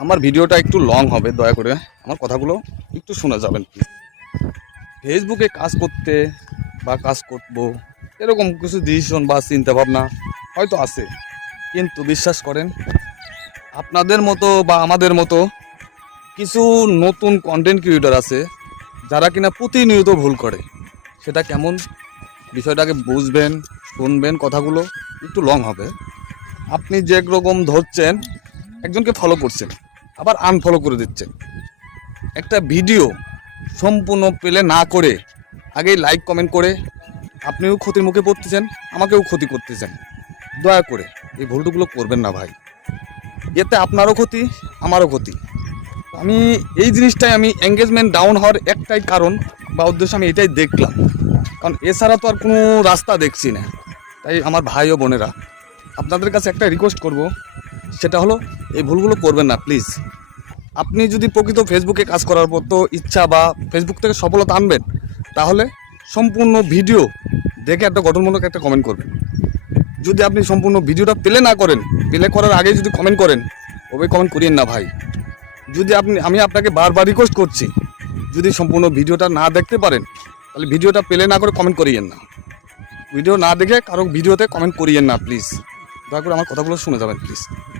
আমার ভিডিওটা একটু লং হবে, দয়া করে আমার কথাগুলো একটু শোনা যাবেন প্লিজ। ফেসবুকে কাজ করতে বা কাজ করব এরকম কিছু ডিসিশন বা চিন্তা ভাবনা হয়তো আছে, কিন্তু বিশ্বাস করেন আপনাদের মতো বা আমাদের মতো কিছু নতুন কন্টেন্ট ক্রিয়েটর আছে যারা কিনা প্রতিনিয়ত ভুল করে। সেটা কেমন বিষয়টাকে বুঝবেন, শুনবেন, কথাগুলো একটু লং হবে। আপনি যে রকম ধরছেন, একজনকে ফলো করছেন আবার আনফলো করে দিচ্ছেন, একটা ভিডিও সম্পূর্ণ পেলে না করে আগেই লাইক কমেন্ট করে আপনিও ক্ষতির মুখে পড়তেছেন, আমাকেও ক্ষতি করতেছেন। দয়া করে এই ভুলটুগুলো করবেন না ভাই, এতে আপনারও ক্ষতি আমারও ক্ষতি। আমি এই জিনিসটাই আমি এঙ্গেজমেন্ট ডাউন হওয়ার একটাই কারণ বা উদ্দেশ্য আমি এটাই দেখলাম, কারণ এছাড়া তো আর কোনো রাস্তা দেখছি না। তাই আমার ভাই ও বোনেরা আপনাদের কাছে একটা রিকোয়েস্ট করব, সেটা হলো এই ভুলগুলো করবেন না প্লিজ। আপনি যদি প্রকৃত ফেসবুকে কাজ করার মতো ইচ্ছা বা ফেসবুক থেকে সফলতা আনবেন, তাহলে সম্পূর্ণ ভিডিও দেখে একটা গঠনমূলক একটা কমেন্ট করবেন। যদি আপনি সম্পূর্ণ ভিডিওটা প্লে না করেন, প্লে করার আগে যদি কমেন্ট করেন, ওভাবে কমেন্ট করিয়েন না ভাই। যদি আমি আপনাকে বারবার রিকোয়েস্ট করছি, যদি সম্পূর্ণ ভিডিওটা না দেখতে পারেন তাহলে ভিডিওটা প্লে না করে কমেন্ট করিয়েন না। ভিডিও না দেখে কারো ভিডিওতে কমেন্ট করিয়েন না প্লিজ। দয়া করে আমার কথাগুলো শুনে যাবেন প্লিজ।